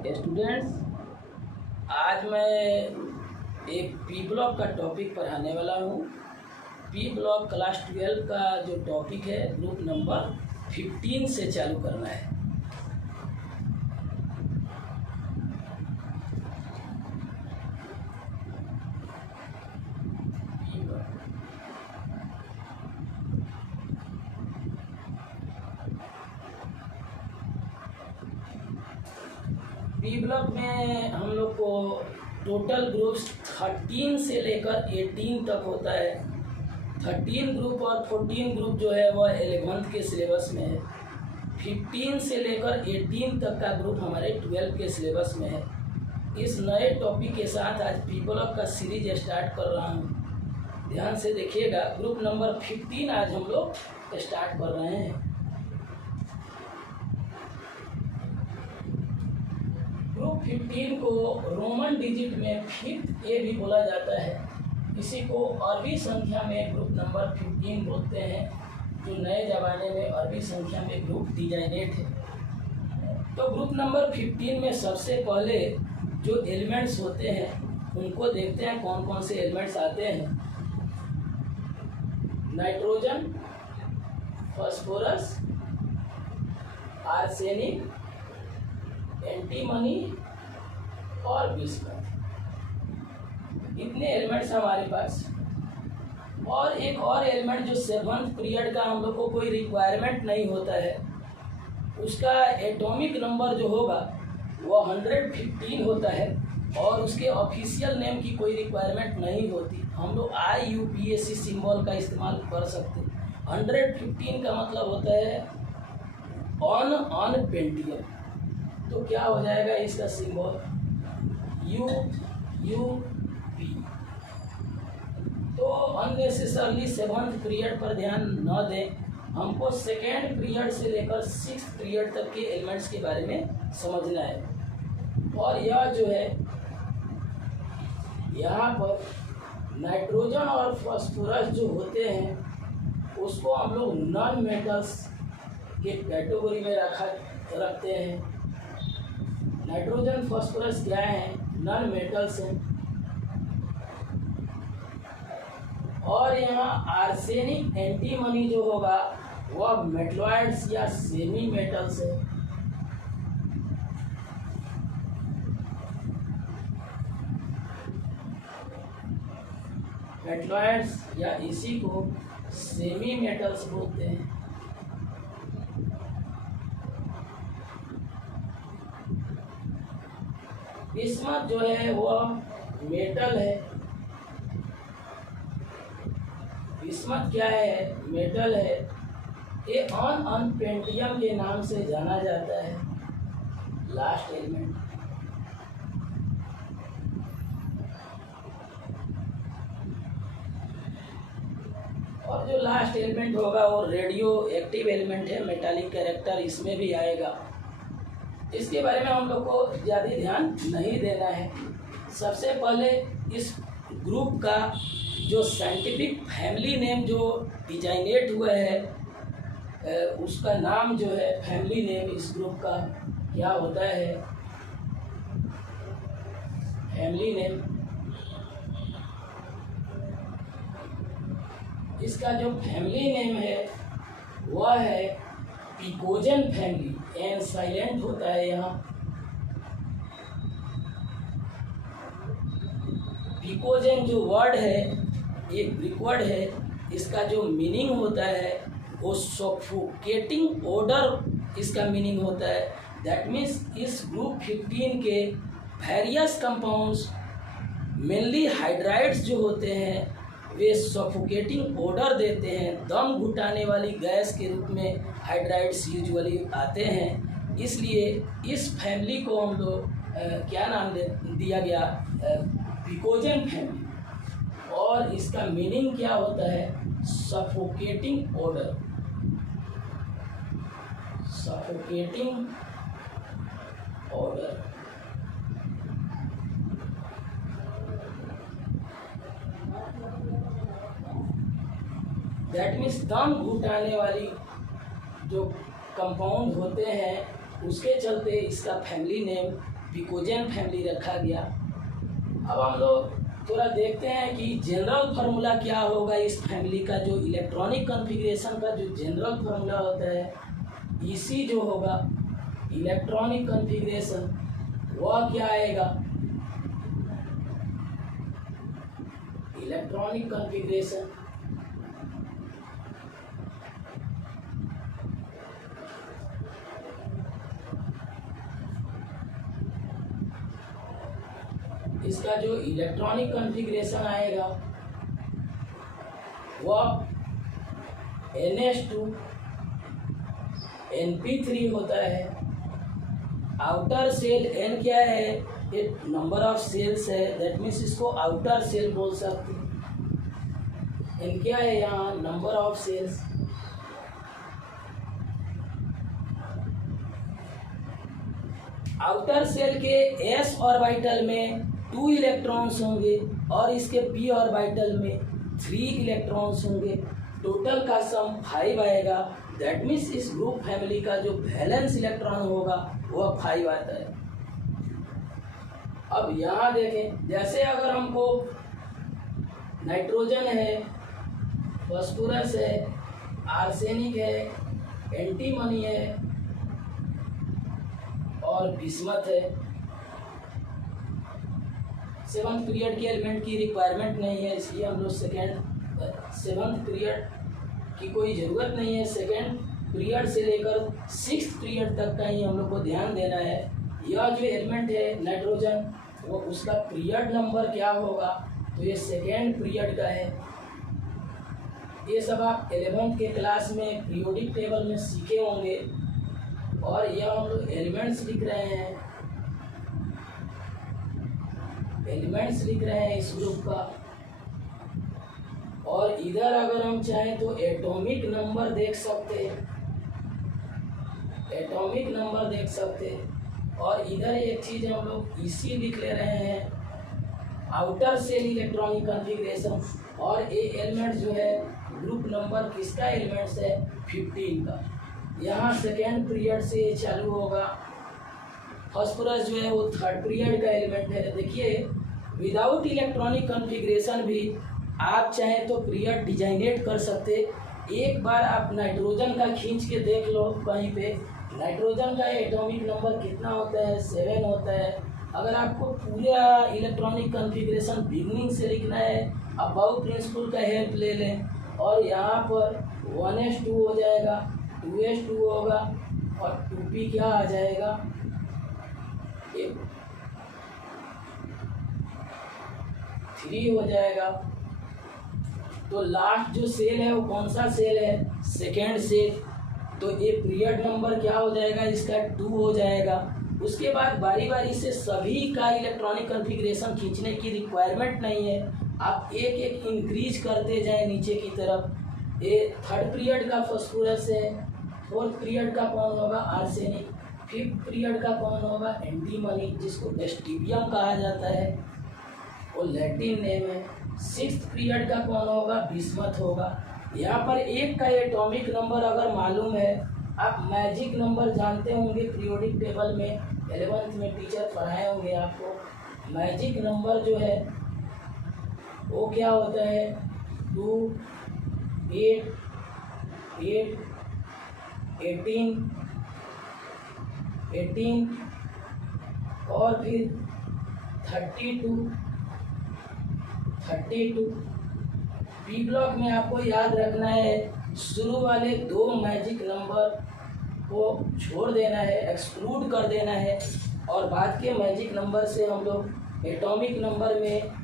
Students, आज मैं एक पी ब्लॉक का टॉपिक पढ़ाने वाला हूँ। पी ब्लॉक क्लास 12 का जो टॉपिक है ग्रुप नंबर 15 से चालू करना है। पी ब्लॉक में हम लोग को टोटल ग्रुप्स 13 से लेकर 18 तक होता है। 13 ग्रुप और 14 ग्रुप जो है वह 11th के सिलेबस में है। 15 से लेकर 18 तक का ग्रुप हमारे 12 के सिलेबस में है। इस नए टॉपिक के साथ आज पी ब्लॉक का सीरीज स्टार्ट कर रहा हूँ। ध्यान से देखिएगा, ग्रुप नंबर 15 आज हम लोग स्टार्ट कर रहे हैं। ग्रुप 15 को रोमन डिजिट में 5th ए भी बोला जाता है। इसी को अरबी संख्या में ग्रुप नंबर 15 बोलते हैं, जो नए ज़माने में अरबी संख्या में ग्रुप डिजाइनेट है। तो ग्रुप नंबर 15 में सबसे पहले जो एलिमेंट्स होते हैं उनको देखते हैं, कौन कौन से एलिमेंट्स आते हैं। नाइट्रोजन, फास्फोरस, आर्सेनिक, एंटीमनी और बिस्मथ। इतने एलिमेंट्स हमारे पास। और एक और एलिमेंट जो 7th पीरियड का हम लोग को कोई रिक्वायरमेंट नहीं होता है, उसका एटॉमिक नंबर जो होगा वो 115 होता है और उसके ऑफिशियल नेम की कोई रिक्वायरमेंट नहीं होती। हम लोग IUPAC सिंबल का इस्तेमाल कर सकते हैं। 115 का मतलब होता है ऑन पेंटियम। तो क्या हो जाएगा इसका सिंबल UUP। तो अननेसेसरली 7th पीरियड पर ध्यान न दें, हमको 2nd पीरियड से लेकर 6th पीरियड तक के एलिमेंट्स के बारे में समझना है। और यह जो है यहाँ पर नाइट्रोजन और फास्फोरस जो होते हैं उसको हम लोग नॉन मेटल्स के कैटेगरी में रखते हैं। नाइट्रोजन फास्फोरस क्या है? नॉन मेटल्स हैं। और यहाँ आर्सेनिक, एंटीमनी जो होगा वह मेटलॉइड्स या सेमी मेटल्स है। मेटलॉइड्स या इसी को सेमी मेटल्स बोलते हैं। बिस्मथ जो है वह मेटल है। बिस्मथ क्या है? मेटल है। ये ऑन पेंटियम के नाम से जाना जाता है। लास्ट एलिमेंट और जो लास्ट एलिमेंट होगा वो रेडियो एक्टिव एलिमेंट है। मेटालिक कैरेक्टर इसमें भी आएगा। इसके बारे में हम लोग को ज़्यादा ध्यान नहीं देना है। सबसे पहले इस ग्रुप का जो साइंटिफिक फैमिली नेम जो डिजाइनेट हुआ है उसका नाम जो है, फैमिली नेम इस ग्रुप का क्या होता है? फैमिली नेम, इसका जो फैमिली नेम है वह है पिकोजेन फैमिली। एन साइलेंट होता है यहाँ। पिकोजेन जो वर्ड है ये ग्रीक वर्ड है। इसका जो मीनिंग होता है वो सफोकेटिंग ओडर इसका मीनिंग होता है। दैट मीन्स इस ग्रुप 15 के वेरियस कंपाउंड्स, मेनली हाइड्राइड्स जो होते हैं वे सफोकेटिंग ओडर देते हैं। दम घुटाने वाली गैस के रूप में हाइड्राइड्स यूजुअली आते हैं। इसलिए इस फैमिली को हम लोग क्या नाम दिया गया? Pnicogen family. और इसका मीनिंग क्या होता है? Suffocating odour. Suffocating odour. That means दम घुटाने वाली जो कंपाउंड होते हैं उसके चलते इसका फैमिली नेम पिकोजेन फैमिली रखा गया। अब हम लोग थोड़ा देखते हैं कि जनरल फार्मूला क्या होगा इस फैमिली का। जो इलेक्ट्रॉनिक कॉन्फ़िगरेशन का जो जनरल फार्मूला होता है, ईसी जो होगा इलेक्ट्रॉनिक कॉन्फ़िगरेशन, वह क्या आएगा, इलेक्ट्रॉनिक कॉन्फ़िगरेशन इसका जो इलेक्ट्रॉनिक कॉन्फ़िगरेशन आएगा वह NH2 NP3 होता है। आउटर सेल N क्या है, ये नंबर ऑफ सेल्स है, दैट मीन्स इसको आउटर सेल बोल सकते हैं। N क्या है यहाँ, number of shells. Outer shell के s ऑर्बिटल में 2 इलेक्ट्रॉन्स होंगे और इसके p ऑर्बिटल में 3 इलेक्ट्रॉन्स होंगे। टोटल का सम 5 आएगा। दैट मीन्स इस ग्रुप फैमिली का जो वैलेंस इलेक्ट्रॉन होगा वह 5 आता है। अब यहाँ देखें, जैसे अगर हमको नाइट्रोजन है, फास्फोरस है, आर्सेनिक है, एंटीमनी है और बिस्मथ है। 7th पीरियड के एलिमेंट की रिक्वायरमेंट नहीं है, इसलिए हम लोग 7th पीरियड की कोई ज़रूरत नहीं है। 2nd पीरियड से लेकर 6th पीरियड तक का ही हम लोग को ध्यान देना है। यह जो एलिमेंट है नाइट्रोजन, वो उसका पीरियड नंबर क्या होगा, तो ये 2nd पीरियड का है। ये सब आप 11th के क्लास में पीरियोडिक टेबल में सीखे होंगे। और यह हम लोग एलिमेंट्स लिख रहे हैं, एलिमेंट्स लिख रहे हैं इस ग्रुप का। और इधर अगर हम चाहें तो एटॉमिक नंबर देख सकते हैं, एटॉमिक नंबर देख सकते हैं। और इधर एक चीज़ हम लोग इसी लिख ले रहे हैं, आउटर सेल इलेक्ट्रॉनिक कॉन्फ़िगरेशन। और ये एलिमेंट जो है ग्रुप नंबर किसका एलिमेंट्स है, 15 का। यहाँ 2nd पीरियड से चालू होगा। फास्फोरस जो है वो 3rd पीरियड का एलिमेंट है। देखिए, विदाउट इलेक्ट्रॉनिक कॉन्फ़िगरेशन भी आप चाहें तो पीरियड डिजाइनेट कर सकते। एक बार आप नाइट्रोजन का खींच के देख लो कहीं पे, नाइट्रोजन का एटॉमिक नंबर कितना होता है, 7 होता है। अगर आपको पूरा इलेक्ट्रॉनिक कॉन्फ़िगरेशन बिगनिंग से लिखना है, अबाउ प्रिंसिपल का हेल्प ले लें। और यहाँ पर 1s2 हो जाएगा, 2s2 होगा और 2p क्या आ जाएगा, 3 हो जाएगा। तो लास्ट जो सेल है वो कौन सा सेल है, 2nd सेल। तो ये पीरियड नंबर क्या हो जाएगा, इसका 2 हो जाएगा। उसके बाद बारी बारी से सभी का इलेक्ट्रॉनिक कॉन्फ़िगरेशन खींचने की रिक्वायरमेंट नहीं है, आप एक एक इंक्रीज करते जाएं नीचे की तरफ। ये 3rd पीरियड का फास्फोरस है, 4th पीरियड का कौन होगा, आर्सेनिक, 5th पीरियड का कौन होगा, एंटीमनी, जिसको एस्टिबियम कहा जाता है, वो लैटिन नेम है। 6th पीरियड का कौन होगा, बिस्मथ होगा। यहाँ पर एक का एटॉमिक नंबर अगर मालूम है, आप मैजिक नंबर जानते होंगे, पीरियोडिक टेबल में 11th में टीचर पढ़ाए होंगे आपको। मैजिक नंबर जो है वो क्या होता है, 2, 8, 8, 18, 18 और फिर 32, 32। बी ब्लॉक में आपको याद रखना है, शुरू वाले 2 मैजिक नंबर को छोड़ देना है, एक्सक्लूड कर देना है। और बाद के मैजिक नंबर से हम लोग एटॉमिक नंबर में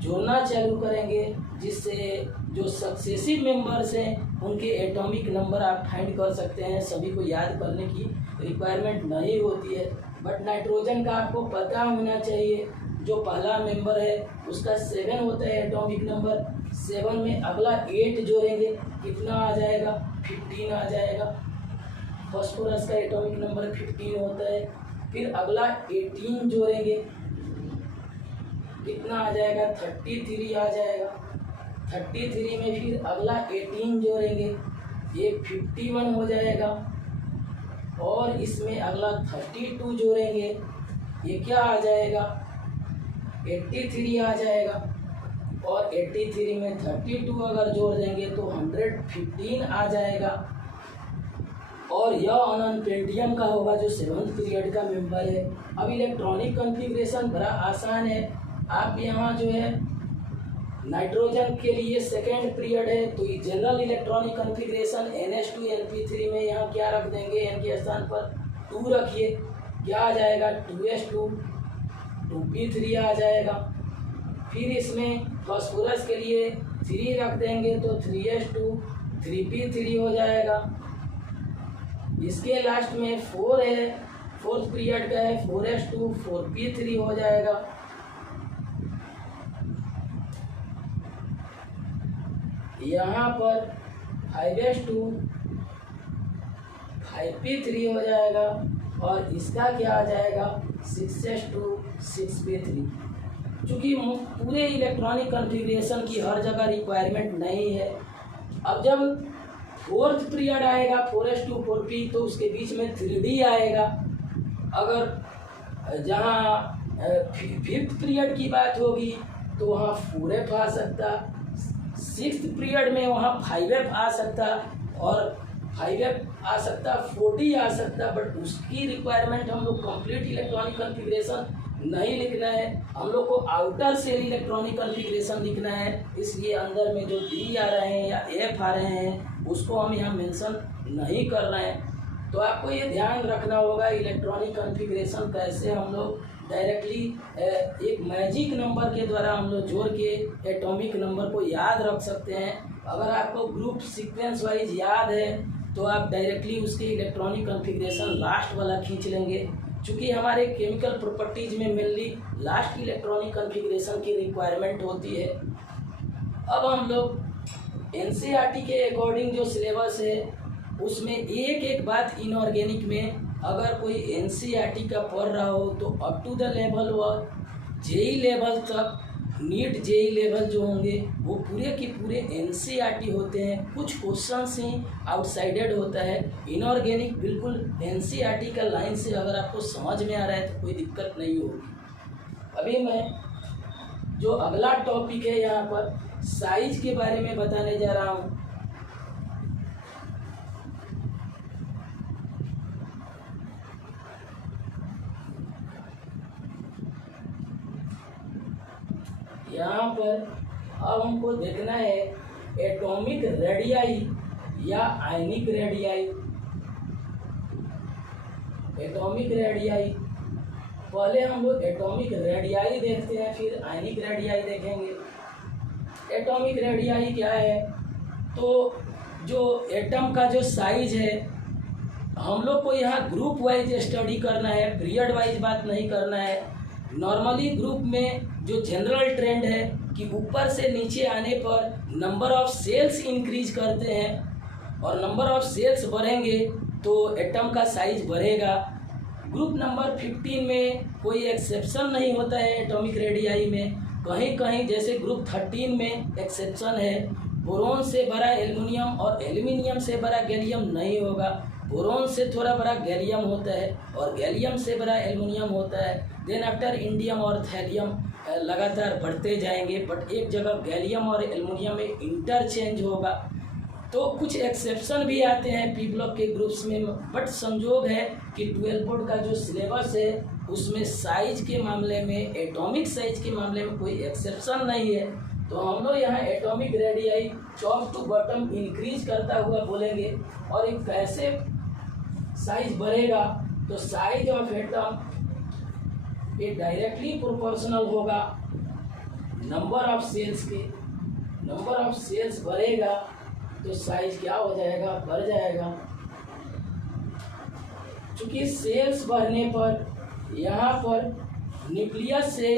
जोड़ना चालू करेंगे, जिससे जो सक्सेसिव मेंबर्स हैं उनके एटॉमिक नंबर आप फाइंड कर सकते हैं। सभी को याद करने की रिक्वायरमेंट नहीं होती है, बट नाइट्रोजन का आपको पता होना चाहिए। जो पहला मेंबर है उसका 7 होता है एटॉमिक नंबर। 7 में अगला 8 जोड़ेंगे, कितना आ जाएगा, 15 आ जाएगा। फास्फोरस का एटॉमिक नंबर 15 होता है। फिर अगला 18 जोड़ेंगे, कितना आ जाएगा, 33 आ जाएगा। 33 में फिर अगला 18 जोड़ेंगे, ये 51 हो जाएगा। और इसमें अगला 32 जोड़ेंगे, ये क्या आ जाएगा 83 आ जाएगा, और 83 में 32 अगर जोड़ देंगे तो 115 आ जाएगा। और यह अनंत पेंटियम का होगा जो 7th पीरियड का मेंबर है। अब इलेक्ट्रॉनिक कॉन्फ़िगरेशन बड़ा आसान है। आप यहाँ जो है नाइट्रोजन के लिए 2nd पीरियड है तो general electronic configuration NH2 NP3 में यहाँ क्या रख देंगे, n के स्थान पर 2 रखिए, क्या आ जाएगा 2s2 2p3 आ जाएगा। फिर इसमें फास्फोरस के लिए 3 रख देंगे तो 3s2 3p3 हो जाएगा। इसके लास्ट में 4 है, 4th पीरियड का है, 4s2 4p3 हो जाएगा। यहाँ पर 5s2 5p3 हो जाएगा, और इसका क्या आ जाएगा 6s2 6p3। चूँकि पूरे इलेक्ट्रॉनिक कॉन्फ़िगरेशन की हर जगह रिक्वायरमेंट नहीं है। अब जब 4th पीरियड आएगा 4s2 4p तो उसके बीच में 3d आएगा। अगर जहाँ 5th पीरियड की बात होगी तो वहाँ 4f आ सकता, 6th पीरियड में वहाँ 5f आ सकता, और 5f आ सकता, 4d आ सकता। बट उसकी रिक्वायरमेंट हम लोग कंप्लीट इलेक्ट्रॉनिक कॉन्फ़िगरेशन नहीं लिखना है, हम लोग को आउटर सेल इलेक्ट्रॉनिक कॉन्फ़िगरेशन लिखना है। इसलिए अंदर में जो डी आ रहे हैं या एफ आ रहे हैं उसको हम यहाँ मेंशन नहीं कर रहे हैं। तो आपको ये ध्यान रखना होगा इलेक्ट्रॉनिक कॉन्फ़िगरेशन कैसे हम लोग डायरेक्टली एक मैजिक नंबर के द्वारा हम लोग जोड़ के एटॉमिक नंबर को याद रख सकते हैं। अगर आपको ग्रुप सीक्वेंस वाइज याद है तो आप डायरेक्टली उसके इलेक्ट्रॉनिक कॉन्फ़िगरेशन लास्ट वाला खींच लेंगे। चूँकि हमारे केमिकल प्रॉपर्टीज में मेनली लास्ट इलेक्ट्रॉनिक कॉन्फ़िगरेशन की रिक्वायरमेंट होती है। अब हम लोग NCERT के अकॉर्डिंग जो सिलेबस है उसमें एक एक बात इनऑर्गेनिक में अगर कोई NCERT का पढ़ रहा हो तो अप टू द लेवल व JEE लेवल तक, नीट JEE लेवल जो होंगे वो पूरे के पूरे NCERT होते हैं। कुछ क्वेश्चंस ही आउटसाइडेड होता है। इनऑर्गेनिक बिल्कुल NCERT का लाइन से अगर आपको समझ में आ रहा है तो कोई दिक्कत नहीं होगी। अभी मैं जो अगला टॉपिक है यहाँ पर साइज के बारे में बताने जा रहा हूँ। यहाँ पर अब हमको देखना है एटॉमिक रेडियाई या आयनिक रेडियाई। एटॉमिक रेडियाई पहले हम लोग एटॉमिक रेडियाई देखते हैं, फिर आयनिक रेडियाई देखेंगे। एटॉमिक रेडियाई क्या है? तो जो एटम का जो साइज है हम लोग को यहाँ ग्रुप वाइज स्टडी करना है, पीरियड वाइज बात नहीं करना है। नॉर्मली ग्रुप में जो जनरल ट्रेंड है कि ऊपर से नीचे आने पर नंबर ऑफ सेल्स इंक्रीज करते हैं, और नंबर ऑफ सेल्स बढ़ेंगे तो एटम का साइज बढ़ेगा। ग्रुप नंबर 15 में कोई एक्सेप्शन नहीं होता है एटॉमिक रेडियाई में। कहीं कहीं जैसे ग्रुप 13 में एक्सेप्शन है। बोरोन से बड़ा एल्युमिनियम और एल्युमिनियम से बड़ा गैलियम नहीं होगा। बोरोन से थोड़ा बड़ा गैलियम होता है और गैलियम से बड़ा एल्युमिनियम होता है। देन आफ्टर इंडियम और थैलियम लगातार बढ़ते जाएंगे, बट एक जगह गैलियम और एल्युमिनियम में इंटरचेंज होगा। तो कुछ एक्सेप्शन भी आते हैं पी ब्लॉक के ग्रुप्स में, बट संजोग है कि 12 बोर्ड का जो सिलेबस है उसमें साइज के मामले में, एटॉमिक साइज के मामले में कोई एक्सेप्शन नहीं है। तो हम लोग यहाँ atomic radii top to bottom increase करता हुआ बोलेंगे। और एक कैसे साइज बढ़ेगा? तो साइज ऑफ एटम ये डायरेक्टली प्रोपोर्शनल होगा नंबर ऑफ सेल्स के। नंबर ऑफ सेल्स बढ़ेगा तो साइज क्या हो जाएगा? बढ़ जाएगा। चूंकि सेल्स बढ़ने पर यहाँ पर न्यूक्लियस से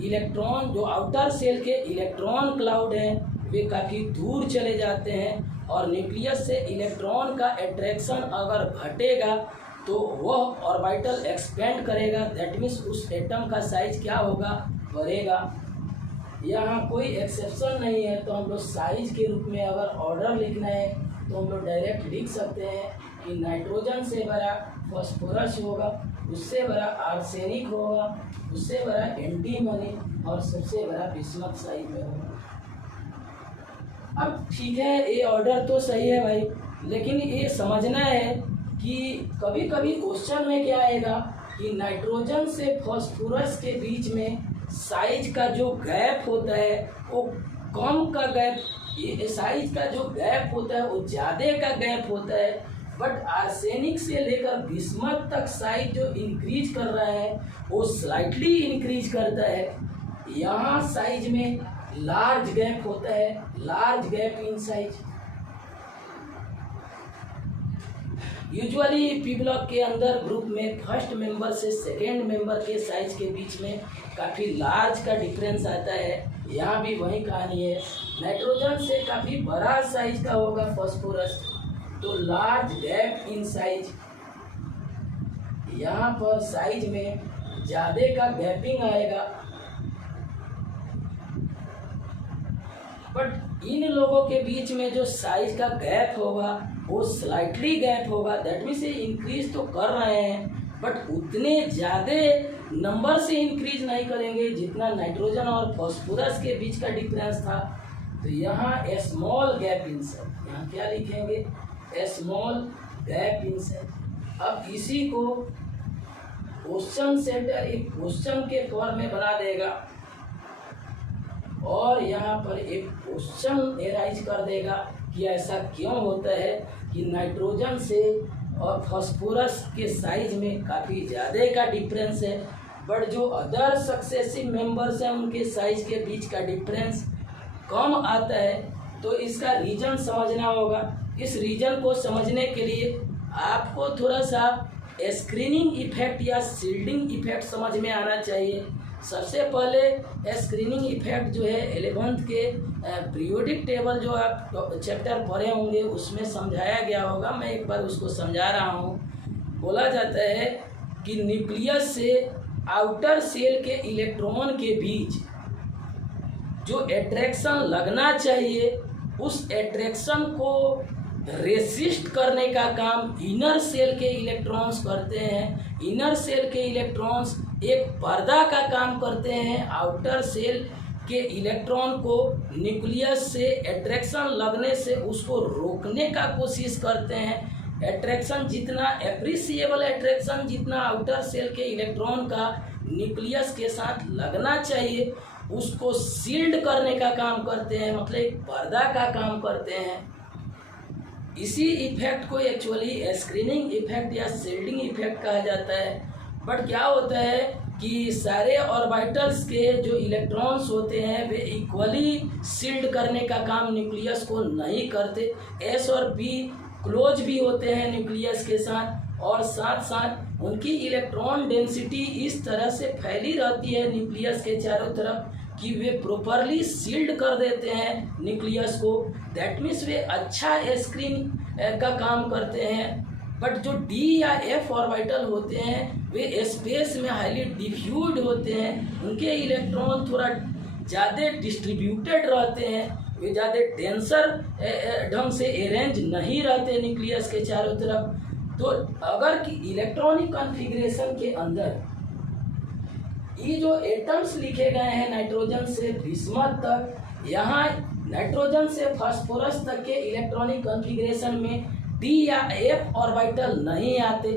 इलेक्ट्रॉन, जो आउटर सेल के इलेक्ट्रॉन क्लाउड हैं वे काफ़ी दूर चले जाते हैं, और न्यूक्लियस से इलेक्ट्रॉन का अट्रैक्शन अगर घटेगा तो वह ऑर्बिटल एक्सपेंड करेगा। दैट मीन्स उस एटम का साइज क्या होगा? बढ़ेगा। यहाँ कोई एक्सेप्शन नहीं है। तो हम लोग साइज के रूप में अगर ऑर्डर लिखना है तो हम लोग डायरेक्ट लिख सकते हैं कि नाइट्रोजन से बड़ा फास्फोरस होगा, उससे बड़ा आर्सेनिक होगा, उससे बड़ा एंटीमनी और सबसे बड़ा बिस्मथ साइज में होगा। अब ठीक है, ये ऑर्डर तो सही है भाई, लेकिन ये समझना है कि कभी कभी क्वेश्चन में क्या आएगा कि नाइट्रोजन से फॉस्फोरस के बीच में साइज का जो गैप होता है वो कम का गैप, ये साइज का जो गैप होता है वो ज़्यादा का गैप होता है। बट आर्सेनिक से लेकर बिस्मथ तक साइज जो इंक्रीज कर रहा है वो स्लाइटली इंक्रीज करता है। यहाँ साइज में लार्ज गैप होता है, large gap in size. Usually P block के अंदर ग्रुप में फर्स्ट मेंबर से सेकेंड मेंबर के साइज के बीच में काफ़ी लार्ज का डिफरेंस आता है। यहाँ भी वही कहानी है, नाइट्रोजन से काफ़ी बड़ा साइज का होगा फॉस्फोरस, तो लार्ज गैप इन साइज। यहाँ पर साइज में ज़्यादा का गैपिंग आएगा। बट इन लोगों के बीच में जो साइज का गैप होगा वो स्लाइटली गैप होगा। दैट मीन्स ये इंक्रीज तो कर रहे हैं बट उतने ज़्यादा नंबर से इंक्रीज नहीं करेंगे जितना नाइट्रोजन और फॉस्फोरस के बीच का डिफरेंस था। तो यहाँ ए स्मॉल गैप इन साइज, यहाँ क्या लिखेंगे, ए स्मॉल गैप इन साइज। अब इसी को क्वेश्चन सेंटर एक क्वेश्चन के फॉर्म में बना देगा और यहाँ पर एक क्वेश्चन एराइज कर देगा कि ऐसा क्यों होता है कि नाइट्रोजन से और फास्फोरस के साइज में काफ़ी ज़्यादा का डिफरेंस है, बट जो अदर सक्सेसिव मेंबर्स हैं उनके साइज के बीच का डिफरेंस कम आता है। तो इसका रीजन समझना होगा। इस रीजन को समझने के लिए आपको थोड़ा सा स्क्रीनिंग इफेक्ट या शील्डिंग इफेक्ट समझ में आना चाहिए। सबसे पहले स्क्रीनिंग इफेक्ट जो है 11th के पीरियोडिक टेबल जो आप चैप्टर पढ़े होंगे उसमें समझाया गया होगा, मैं एक बार उसको समझा रहा हूँ। बोला जाता है कि न्यूक्लियस से आउटर सेल के इलेक्ट्रॉन के बीच जो एट्रैक्शन लगना चाहिए उस एट्रैक्शन को रेसिस्ट करने का काम इनर सेल के इलेक्ट्रॉन्स करते हैं। इनर सेल के इलेक्ट्रॉन्स एक पर्दा का काम करते हैं। आउटर सेल के इलेक्ट्रॉन को न्यूक्लियस से एट्रैक्शन लगने से उसको रोकने का कोशिश करते हैं। एट्रैक्शन जितना एप्रिसिएबल एट्रैक्शन जितना आउटर सेल के इलेक्ट्रॉन का न्यूक्लियस के साथ लगना चाहिए उसको सील्ड करने का काम करते हैं, मतलब एक पर्दा का काम करते हैं। इसी इफेक्ट को एक्चुअली स्क्रीनिंग इफेक्ट या शील्डिंग इफेक्ट कहा जाता है। बट क्या होता है कि सारे ऑर्बिटल्स के जो इलेक्ट्रॉन्स होते हैं वे इक्वली शील्ड करने का काम न्यूक्लियस को नहीं करते। एस और पी क्लोज भी होते हैं न्यूक्लियस के साथ और साथ साथ उनकी इलेक्ट्रॉन डेंसिटी इस तरह से फैली रहती है न्यूक्लियस के चारों तरफ कि वे प्रॉपरली सील्ड कर देते हैं न्यूक्लियस को। दैट मीन्स वे अच्छा स्क्रीन का काम करते हैं। बट जो डी या एफ ऑर्बिटल होते हैं वे स्पेस में हाईली डिफ्यूज होते हैं, उनके इलेक्ट्रॉन थोड़ा ज़्यादा डिस्ट्रीब्यूटेड रहते हैं, वे ज़्यादा डेंसर ढंग से अरेंज नहीं रहते न्यूक्लियस के चारों तरफ। तो अगर कि इलेक्ट्रॉनिक कॉन्फ़िगरेशन के अंदर ये जो एटम्स लिखे गए हैं नाइट्रोजन से बिस्मथ तक, यहाँ नाइट्रोजन से फास्फोरस तक के इलेक्ट्रॉनिक कॉन्फ़िगरेशन में डी या एफ ऑर्बिटल नहीं आते।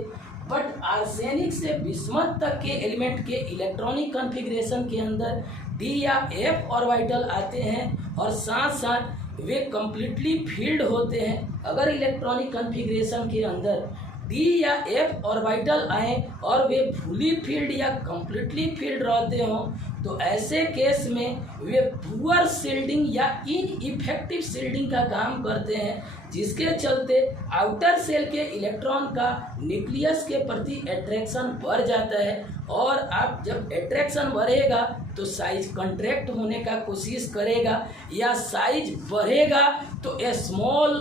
बट आर्सेनिक से बिस्मथ तक के एलिमेंट के इलेक्ट्रॉनिक कॉन्फ़िगरेशन के अंदर डी या एफ ऑर्बिटल आते हैं और साथ साथ वे कम्प्लीटली फील्ड होते हैं। अगर इलेक्ट्रॉनिक कॉन्फ़िगरेशन के अंदर डी या एफ ऑर्बिटल आए और वे फुली फील्ड या कम्प्लीटली फील्ड रहते हों तो ऐसे केस में वे पुअर शील्डिंग या इनइफेक्टिव शील्डिंग का काम करते हैं, जिसके चलते आउटर सेल के इलेक्ट्रॉन का न्यूक्लियस के प्रति अट्रैक्शन बढ़ जाता है। और आप जब अट्रैक्शन बढ़ेगा तो साइज कंट्रैक्ट होने का कोशिश करेगा या साइज बढ़ेगा तो ए स्मॉल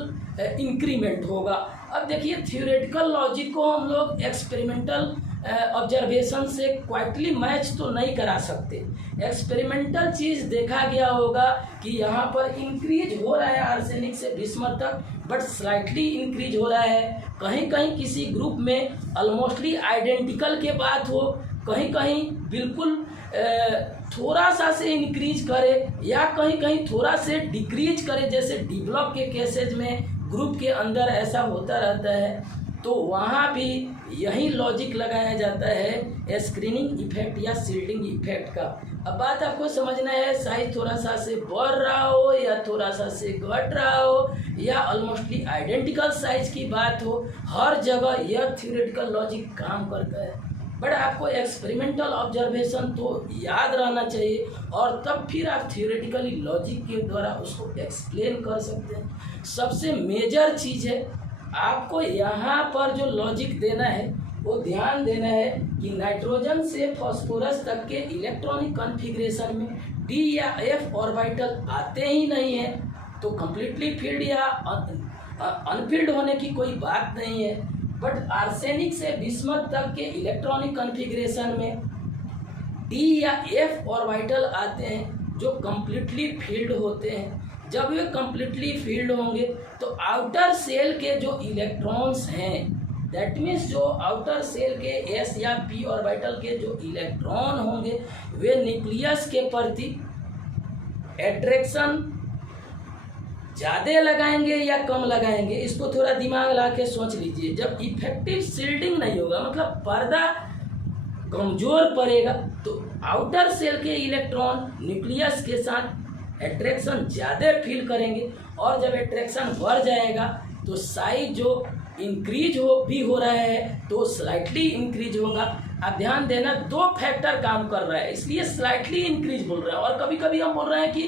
इंक्रीमेंट होगा। अब देखिए थ्योरेटिकल लॉजिक को हम लोग एक्सपेरिमेंटल ऑब्जर्वेशन से क्वाइटली मैच तो नहीं करा सकते। एक्सपेरिमेंटल चीज़ देखा गया होगा कि यहाँ पर इंक्रीज हो रहा है आर्सेनिक से बिस्मथ तक, बट स्लाइटली इंक्रीज हो रहा है। कहीं कहीं किसी ग्रुप में ऑलमोस्टली आइडेंटिकल के बात हो, कहीं कहीं बिल्कुल थोड़ा सा से इंक्रीज करे या कहीं कहीं थोड़ा से डिक्रीज करे, जैसे डी ब्लॉक के केसेज में ग्रुप के अंदर ऐसा होता रहता है। तो वहाँ भी यही लॉजिक लगाया जाता है स्क्रीनिंग इफेक्ट या शील्डिंग इफेक्ट का। अब बात आपको समझना है, साइज थोड़ा सा से बढ़ रहा हो या थोड़ा सा से घट रहा हो या ऑलमोस्टली आइडेंटिकल साइज की बात हो, हर जगह यह थ्योरेटिकल लॉजिक काम करता है। बट आपको एक्सपेरिमेंटल ऑब्जर्वेशन तो याद रहना चाहिए और तब फिर आप थियोरेटिकली लॉजिक के द्वारा उसको एक्सप्लेन कर सकते हैं। सबसे मेजर चीज़ है आपको यहाँ पर जो लॉजिक देना है वो ध्यान देना है कि नाइट्रोजन से फास्फोरस तक के इलेक्ट्रॉनिक कॉन्फ़िगरेशन में डी या एफ ऑर्बिटल आते ही नहीं है, तो कम्प्लीटली फील्ड या अनफील्ड होने की कोई बात नहीं है। बट आर्सेनिक से बिस्मथ तक के इलेक्ट्रॉनिक कॉन्फ़िगरेशन में डी या एफ ऑर्बिटल आते हैं जो कम्प्लीटली फील्ड होते हैं। जब वे कम्प्लीटली फील्ड होंगे तो आउटर सेल के जो इलेक्ट्रॉन्स हैं, दैट मीन्स जो आउटर सेल के एस या पी ऑर्बिटल के जो इलेक्ट्रॉन होंगे वे न्यूक्लियस के प्रति एट्रैक्शन ज़्यादा लगाएंगे या कम लगाएंगे, इसको थोड़ा दिमाग ला के सोच लीजिए। जब इफेक्टिव शील्डिंग नहीं होगा, मतलब पर्दा कमज़ोर पड़ेगा, तो आउटर सेल के इलेक्ट्रॉन न्यूक्लियस के साथ एट्रैक्शन ज़्यादा फील करेंगे और जब एट्रैक्शन बढ़ जाएगा तो साइज जो इंक्रीज हो रहा है तो स्लाइटली इंक्रीज होगा। आप ध्यान देना, दो फैक्टर काम कर रहा है, इसलिए स्लाइटली इंक्रीज बोल रहे हैं। और कभी कभी हम बोल रहे हैं कि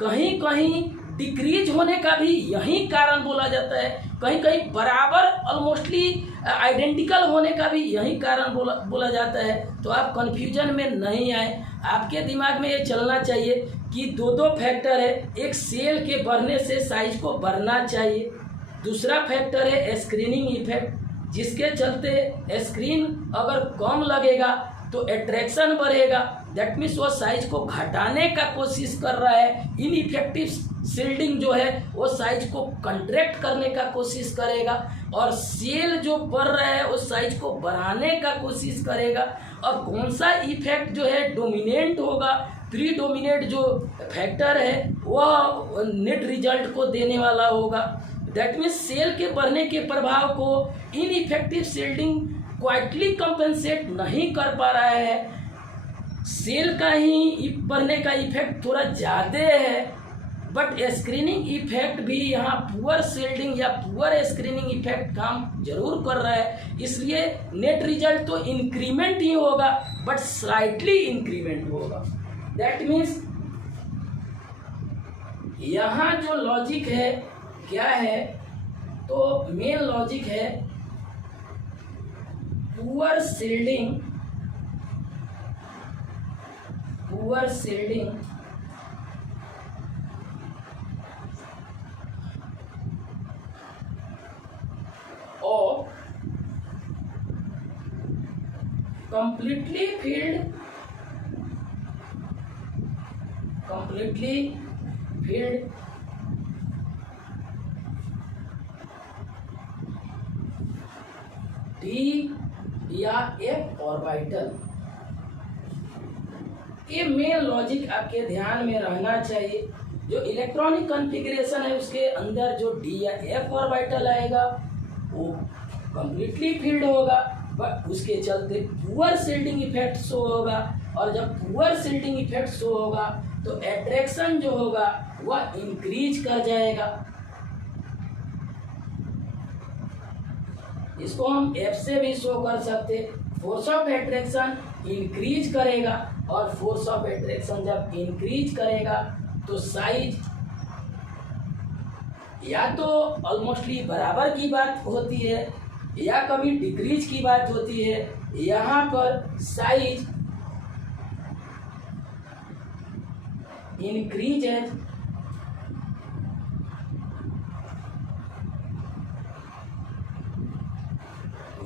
कहीं कहीं डिक्रीज होने का भी यही कारण बोला जाता है, कहीं कहीं बराबर ऑलमोस्टली आइडेंटिकल होने का भी यही कारण बोला जाता है। तो आप कन्फ्यूजन में नहीं आए, आपके दिमाग में ये चलना चाहिए कि दो फैक्टर है। एक सेल के बढ़ने से साइज को बढ़ना चाहिए, दूसरा फैक्टर है स्क्रीनिंग इफेक्ट, जिसके चलते स्क्रीन अगर कम लगेगा तो एट्रैक्शन बढ़ेगा, दैट मीन्स वो साइज को घटाने का कोशिश कर रहा है। इनइफेक्टिव शील्डिंग जो है वो साइज को कंट्रैक्ट करने का कोशिश करेगा और सेल जो बढ़ रहा है उस साइज को बढ़ाने का कोशिश करेगा। और कौन सा इफेक्ट जो है डोमिनेंट होगा, प्रीडोमिनेट जो फैक्टर है वह नेट रिजल्ट को देने वाला होगा। दैट मीन्स सेल के बढ़ने के प्रभाव को इनइफेक्टिव शील्डिंग क्वाइटली कंपेंसेट नहीं कर पा रहा है, सेल का ही बढ़ने का इफेक्ट थोड़ा ज़्यादा है। बट स्क्रीनिंग इफेक्ट भी यहाँ पुअर शील्डिंग या पुअर स्क्रीनिंग इफेक्ट काम जरूर कर रहा है, इसलिए नेट रिजल्ट तो इंक्रीमेंट ही होगा बट स्लाइटली इंक्रीमेंट होगा। दैट मीन्स यहाँ जो लॉजिक है क्या है, तो मेन लॉजिक है पुअर शील्डिंग और completely filled डी या एफ ऑर्बिटल। ये मेन लॉजिक आपके ध्यान में रहना चाहिए। जो इलेक्ट्रॉनिक कॉन्फ़िगरेशन है उसके अंदर जो डी या एफ ऑर्बिटल आएगा वो कम्प्लीटली फील्ड होगा, बट उसके चलते पुअर शील्डिंग इफेक्ट शो होगा। और जब पुअर शील्डिंग इफेक्ट शो होगा तो एट्रैक्शन जो होगा वह इंक्रीज कर जाएगा। इसको हम एफ से भी शो कर सकते। फोर्स ऑफ एट्रैक्शन इंक्रीज करेगा और फोर्स ऑफ एट्रैक्शन जब इंक्रीज करेगा तो साइज या तो ऑलमोस्टली बराबर की बात होती है या कभी डिक्रीज की बात होती है। यहाँ पर साइज इंक्रीज है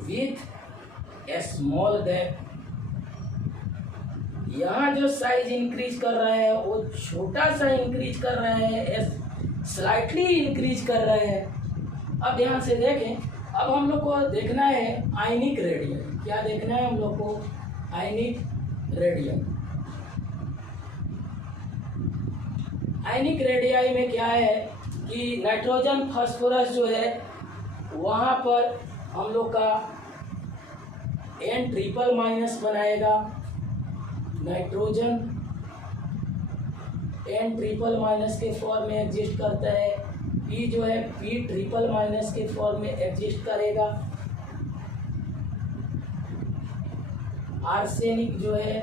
with स्मॉल गैप। यहाँ जो साइज इंक्रीज कर रहा है वो छोटा सा इंक्रीज कर रहा है, स्लाइटली इंक्रीज कर रहा है। अब ध्यान से देखें, अब हम लोग को देखना है आयनिक रेडियम। क्या देखना है हम लोग को? आयनिक रेडियम। आयनिक रेडियाई में क्या है कि नाइट्रोजन फास्फोरस जो है वहाँ पर हम लोग का N≡- बनाएगा। नाइट्रोजन N≡- के फॉर्म में एग्जिस्ट करता है। P जो है P≡- के फॉर्म में एग्जिस्ट करेगा। आर्सेनिक जो है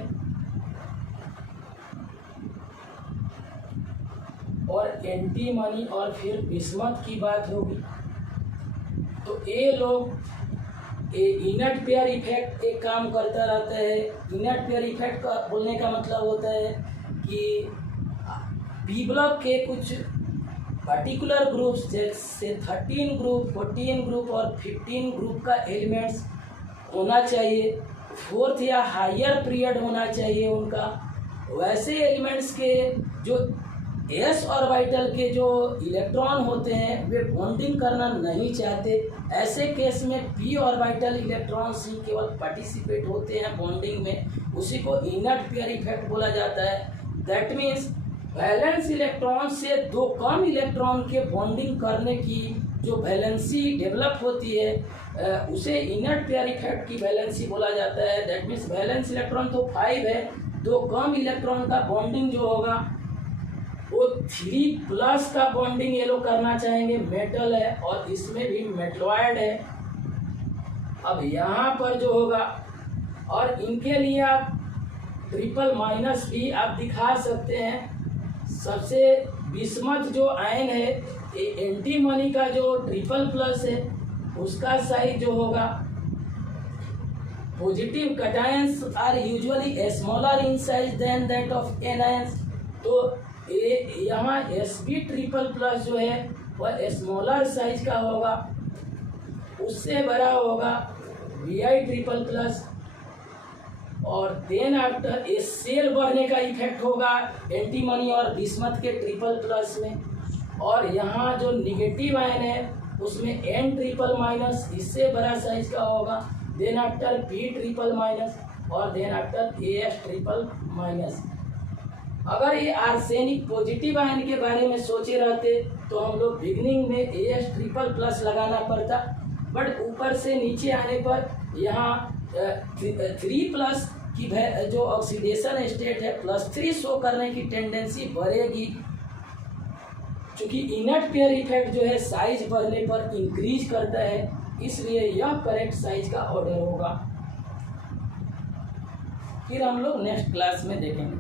और एंटीमनी और फिर बिस्मथ की बात होगी। तो ये लोग इनर्ट पेयर इफेक्ट एक काम करता रहता है। इनर्ट पेयर इफेक्ट का बोलने का मतलब होता है कि पी ब्लॉक के कुछ पर्टिकुलर ग्रुप्स जैसे 13 ग्रुप, 14 ग्रुप और 15 ग्रुप का एलिमेंट्स होना चाहिए, 4th या हायर पीरियड होना चाहिए उनका। वैसे एलिमेंट्स के जो एस ऑर्बिटल के जो इलेक्ट्रॉन होते हैं वे बॉन्डिंग करना नहीं चाहते। ऐसे केस में पी ऑर्बिटल इलेक्ट्रॉन्स ही केवल पार्टिसिपेट होते हैं बॉन्डिंग में। उसी को इनर्ट पेयर इफेक्ट बोला जाता है। दैट मीन्स वैलेंस इलेक्ट्रॉन से दो कम इलेक्ट्रॉन के बॉन्डिंग करने की जो वैलेंसी डेवलप होती है उसे इनर्ट पेयर इफेक्ट की वैलेंसी बोला जाता है। दैट मीन्स वैलेंस इलेक्ट्रॉन तो 5 है, दो कम इलेक्ट्रॉन का बॉन्डिंग जो होगा वो 3+ का बॉन्डिंग ये लोग करना चाहेंगे। मेटल है और इसमें भी मेटलॉइड है। अब यहाँ पर जो होगा और इनके लिए आप ट्रिपल- भी आप दिखा सकते हैं। सबसे बिस्मथ जो आयन है एंटीमनी का जो ट्रिपल+ है उसका साइज जो होगा, positive cations are usually smaller in size than that of anions. तो यहाँ Sb≡+ जो है वह स्मॉलर साइज का होगा, उससे बड़ा होगा Bi≡+। और देन आफ्टर ए सेल बढ़ने का इफेक्ट होगा एंटीमनी और बिस्मथ के ट्रिपल+ में। और यहाँ जो निगेटिव आयन है उसमें N≡- इससे बड़ा साइज का होगा। देन आफ्टर P≡- और देन आफ्टर AS≡। अगर ये आर्सेनिक पॉजिटिव आयन के बारे में सोचे रहते तो हम लोग बिगनिंग में AS≡+ लगाना पड़ता, बट ऊपर से नीचे आने पर यहाँ 3+ की जो ऑक्सीडेशन स्टेट है +3 शो करने की टेंडेंसी बढ़ेगी। क्योंकि इनर्ट पेयर इफेक्ट जो है साइज बढ़ने पर इंक्रीज करता है, इसलिए यह करेक्ट साइज का ऑर्डर होगा। फिर हम लोग नेक्स्ट क्लास में देखेंगे।